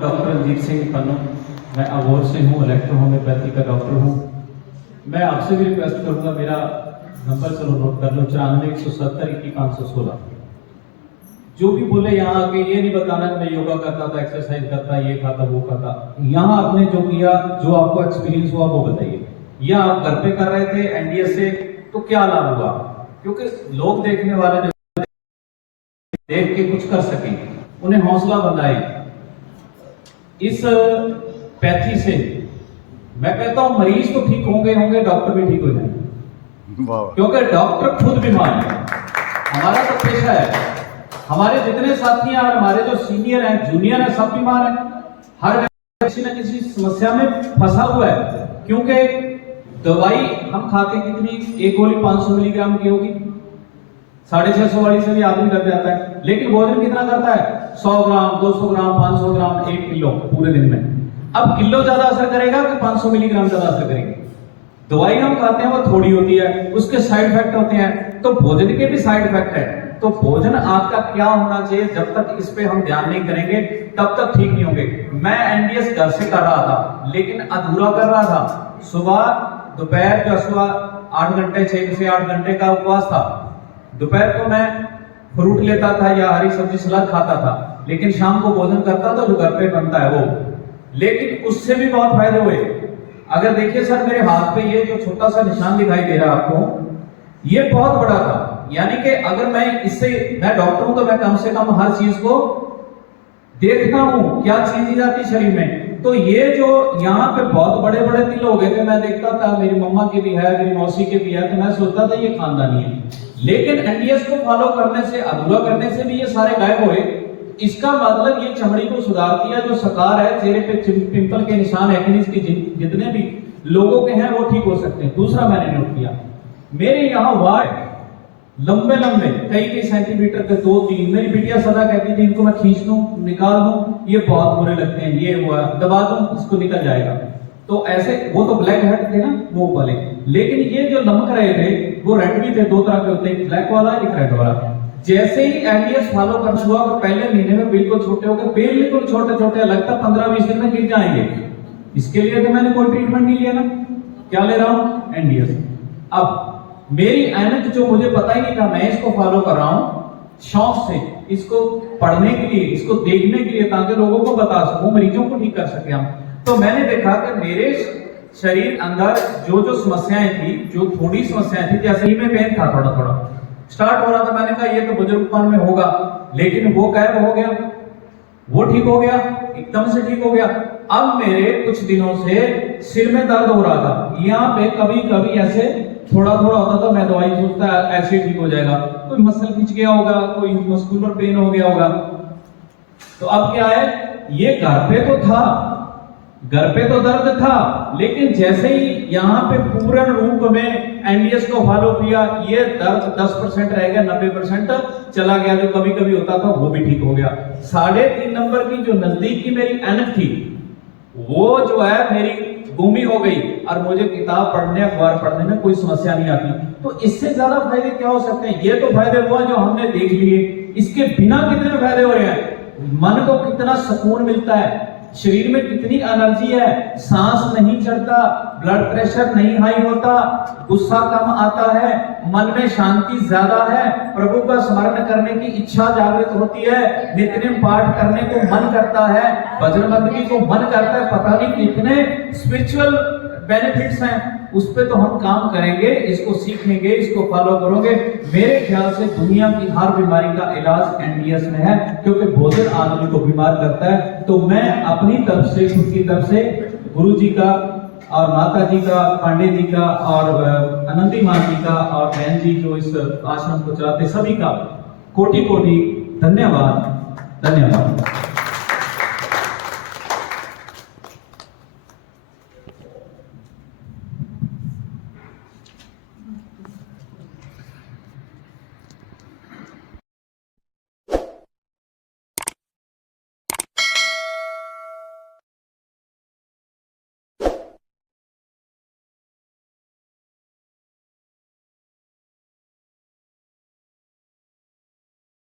Doctor Ranjit Singh Pannu, मैं अबोहर से हूँ, इलेक्ट्रो होम्योपैथी का डॉक्टर हूँ। मैं आपसे भी रिक्वेस्ट करूँगा, मेरा नंबर चलो नोट कर लो, 94-170-21-516। जो भी बोले यहाँ आके ये नहीं बताना कि मैं योगा करता था, एक्सरसाइज करता, ये खाता वो खाता। यहाँ आपने जो किया, जो आपको एक्सपीरियंस हुआ वो बताइए। या आप घर पे कर रहे थे एनडीएस से, तो क्या लाभ हुआ? क्योंकि लोग देखने वाले देख के कुछ कर सकें, उन्हें हौसला बनाए। इस पैथी से मैं कहता हूं मरीज तो ठीक होंगे, डॉक्टर भी ठीक हो जाएंगे, क्योंकि डॉक्टर खुद बीमार है। हमारा तो पेशा है, हमारे जितने साथी हैं और हमारे जो सीनियर हैं, जूनियर हैं, सब बीमार हैं। हर किसी न किसी समस्या में फंसा हुआ है, क्योंकि दवाई हम खाते कितनी, एक गोली 500 मिलीग्राम की होगी, 650 वाली से भी आदमी लग जाता है। लेकिन भोजन कितना करता है? 100 ग्राम, 200 ग्राम, 500 ग्राम, 1 किलो पूरे दिन में। अब किलो ज्यादा असर करेगा कि 500 मिलीग्राम ज्यादा असर करेगी? दवाई हम खाते हैं वो थोड़ी होती है, उसके साइड इफेक्ट होते हैं, तो भोजन के भी साइड इफेक्ट है। तो भोजन आपका क्या होना चाहिए, जब तक इस पे हम ध्यान नहीं करेंगे तब तक ठीक नहीं होंगे। मैं एनडीएस घर से कर रहा था, लेकिन अधूरा कर रहा था। सुबह दोपहर जो सुबह 8 घंटे 6 से 8 घंटे का उपवास था। दोपहर को मैं फ्रूट लेता था या हरी सब्जी सलाद खाता था, लेकिन शाम को भोजन करता था जो घर पे बनता है वो। लेकिन उससे भी बहुत फायदे हुए। अगर देखिए सर, मेरे हाथ पे ये जो छोटा सा निशान दिखाई दे रहा है आपको, ये बहुत बड़ा था। यानी कि अगर मैं इससे, मैं डॉक्टर हूं तो मैं कम से कम हर चीज को देखता हूं, क्या चीज दी जाती शरीर में। तो ये जो यहाँ पे बहुत बड़े बड़े तिल हो गए थे, मैं देखता था, मेरी मम्मा के भी है, मेरी मौसी के भी है, तो मैं सोचता था ये खानदानी है। लेकिन एनडीएस को फॉलो करने से, अधूरा करने से भी ये सारे गायब हुए। इसका मतलब ये चमड़ी को सुधार दिया, जो सकार है, चेहरे पे पिंपल के निशान, एक्नेस के जितने भी लोगों के हैं वो ठीक हो सकते हैं। दूसरा मैंने नोट किया, मेरे यहाँ वार लंबे लंबे कई सेंटीमीटर के 2-3, मेरी बिटिया सदा कहती थी इनको मैं खींच लूं, निकाल दूं, ये बहुत बुरे लगते हैं, ये हुआ दबा दूं इसको निकल जाएगा। तो ऐसे, वो तो ब्लैक हेड थे ना वो वाले, लेकिन ये जो लमक रहे थे वो रेड भी थे, 2 तरह के होते हैं, ब्लैक वाला एक रेड वाला। जैसे ही एनडीएस फॉलो करना हुआ, पहले महीने में बिल्कुल छोटे हो गए, बिल्कुल छोटे छोटे, लगता 15-20 दिन में गिर जाएंगे। इसके लिए तो मैंने कोई ट्रीटमेंट नहीं लिया ना, क्या ले रहा हूं? एनडीएस। अब मेरी ऐनक जो मुझे पता ही नहीं था, मैं इसको फॉलो कर रहा हूं शौक से, इसको पढ़ने के लिए, इसको देखने के लिए, ताकि लोगों को बता सकूं, मरीजों को ठीक कर सके हम। तो मैंने देखा कि मेरे शरीर अंदर जो जो समस्याएं थी, जो थोड़ी समस्याएं थी, जैसे ही में पेन था, थोड़ा थोड़ा स्टार्ट हो रहा था, मैंने कहा ये तो बुजुर्गपन में होगा, लेकिन वो गायब हो गया, वो ठीक हो गया, एकदम से ठीक हो गया। अब मेरे कुछ दिनों से सिर में दर्द हो रहा था, यहाँ पे कभी कभी ऐसे थोड़ा थोड़ा होता था, मैं दवाई सोचता ऐसे ठीक हो जाएगा, कोई मसल खिंच गया होगा, कोई मस्कुलर पेन हो गया होगा। तो अब क्या है, ये घर पे तो था, घर पे तो दर्द था, लेकिन जैसे ही यहाँ पे पूर्ण रूप में एनडीएस को फॉलो किया, ये दर्द 10% रह गया, 90% चला गया, जो कभी कभी होता था वो भी ठीक हो गया। 3.5 नंबर की जो नजदीक की मेरी ऐनक थी, वो जो है मेरी गुमी हो गई, और मुझे किताब पढ़ने, अखबार पढ़ने में कोई समस्या नहीं आती। तो इससे ज्यादा फायदे क्या हो सकते हैं? ये तो फायदे हुआ जो हमने देख लिए, इसके बिना कितने फायदे हो रहे हैं। मन को कितना सुकून मिलता है, शरीर में कितनी एनर्जी है, सांस नहीं चढ़ता, ब्लड प्रेशर नहीं हाई होता, गुस्सा कम आता है, मन में शांति ज्यादा है, प्रभु का स्मरण करने की इच्छा जागृत होती है, नित्यनेम पाठ करने को मन करता है, भजन बंदगी को मन करता है। पता नहीं कितने स्पिरिचुअल बेनिफिट्स हैं, उस पे तो हम काम करेंगे, इसको सीखेंगे, इसको फॉलो करोगे। मेरे ख्याल से दुनिया की हर बीमारी का इलाज एनडीएस में है, क्योंकि भोजन आदमी को बीमार करता है। तो मैं अपनी तरफ से, खुद की तरफ से, गुरु जी का और माता जी का, पांडे जी का और आनंदी माँ जी का और बहन जी जो इस आश्रम को चलाते, सभी का कोटि कोटि धन्यवाद।